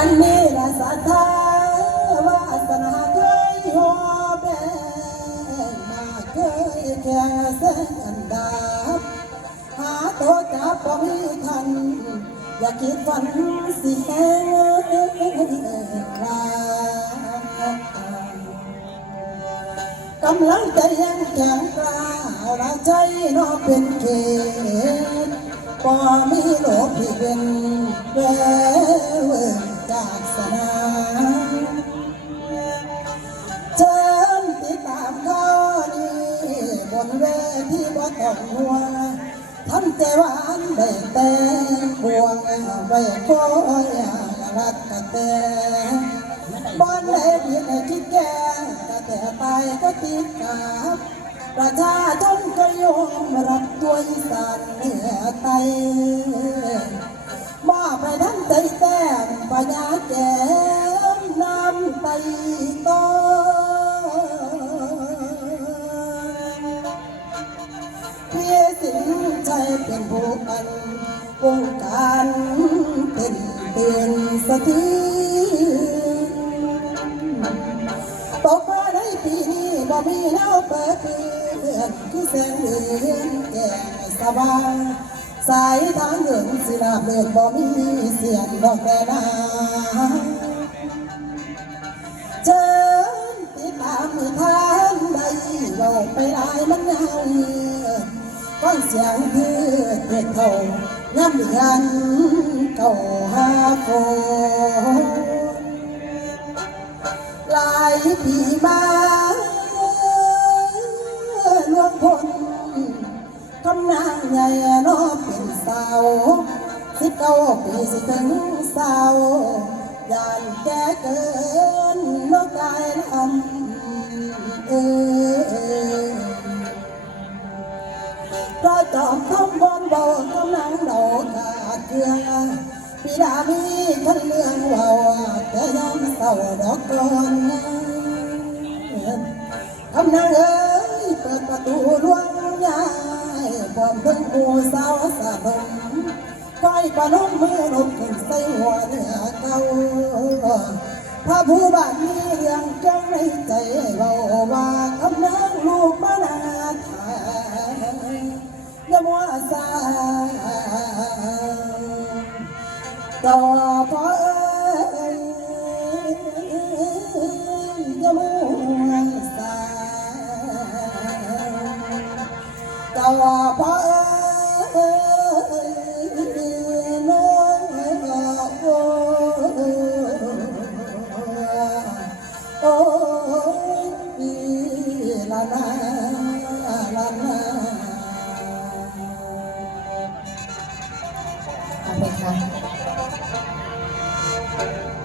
อันนี้ละสัทธาวาสนาเคยหอแบงมาเคยแค่แสนอันดาบหาตัวจับบ่มีทัน อย่าคิดฝันสิแค่ลากำลังใจยังแข็งกล้าละใจนอเป็นเขตบ่มีโลกที่เป็นแว เวที่บ่ต้องหัวงทำใจหวานได้แต่พวงไว้คอยรักกันแต่บ้านไหนผิดคิดแก่แต่ตายก็ติดกาบประชาชนก็ยอมรับตัวอีสานเหนือไต ใจเป็นผู้กันวงการเป็นเตือนสะเทีตกมาในปีนี้บ่มีแนวเปิดเตือนคือแสงเดือนแก่สว่างสายทางเดินสิลาเลือกบ่มีเสียงดอกแต่นาเชิญติดตามมือทางใดเราไปหลายมันยาวเยือ ฟังเสียงเพื่อเด็กเขาย้ำเดือนเก่าหาโคหลายปีมาลวงพลกำนางใหญ่นอเป็นสาวสิบเก้าปีสิถึงสาวยานแก่เกินนกกายลำ อมทำบอนเบกำลังโดอกกาเกลือปีดามีคันเรื่องเบาแต่ยังเศร้าดอกก่อนกำนังเอ้ยเปิดประตูลวงยายบอมเพิ่งกูสาวสะดมไฟประนมมือลบขึ้นใส่หัวเนื้อเก่าพระผู้บ้านมีเรื่องจังในใจเบาว่าามัวสายต่อพอเอ้ยอย่ามัวสายต่อพอเอ้ยน้องโอ้โอ้ยละนา นะคะ